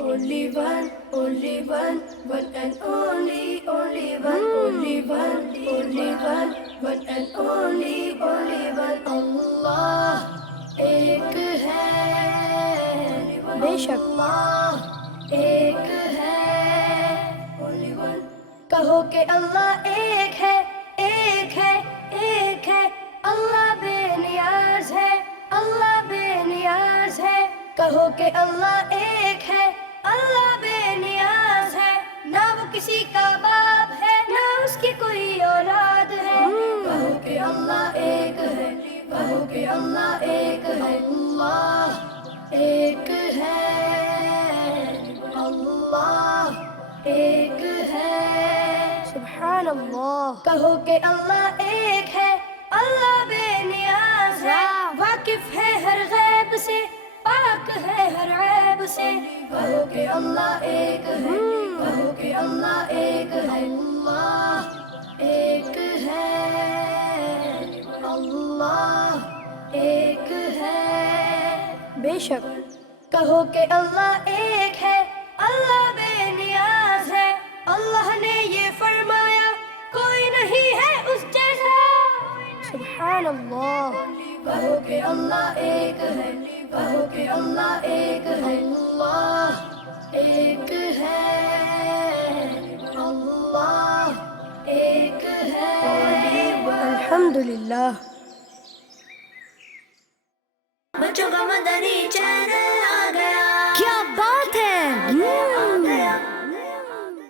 Only one, one and only one, only one, one and only one. Allah ایک ہے، بے شک اللہ ایک ہے، only one. کہو کہ اللہ ایک ہے، ایک ہے، ایک ہے، اللہ بے نیاز ہے، اللہ بے نیاز ہے. کہو کہ اللہ ایک ہے، اللہ بے نیاز ہے، نہ وہ کسی کا باپ ہے، نہ اس کی کوئی اولاد ہے. کہو کہ اللہ ایک ہے، کہو کہ اللہ ایک ہے، اللہ ایک ہے، اللہ ایک ہے. سبحان اللہ. کہو کہ اللہ ایک ہے، اللہ بے نیاز ہے، واقف ہے ہر غیب سے، پاک ہے ہر عیب سے. کہو کہ اللہ ایک ہے، کہو کہ اللہ ایک ہے، اللہ ایک ہے، اللہ ایک ہے. بے شک کہو کہ اللہ ایک ہے، اللہ بے نیاز ہے. اللہ نے یہ فرمایا کوئی نہیں ہے اس جیسا. سبحان اللہ. کہو کہ اللہ ایک ہے، کہو کہ اللہ ایک ہے، اللہ ایک ہے، اللہ ایک ہے. الحمدللہ. بچوں کا مدنی چینل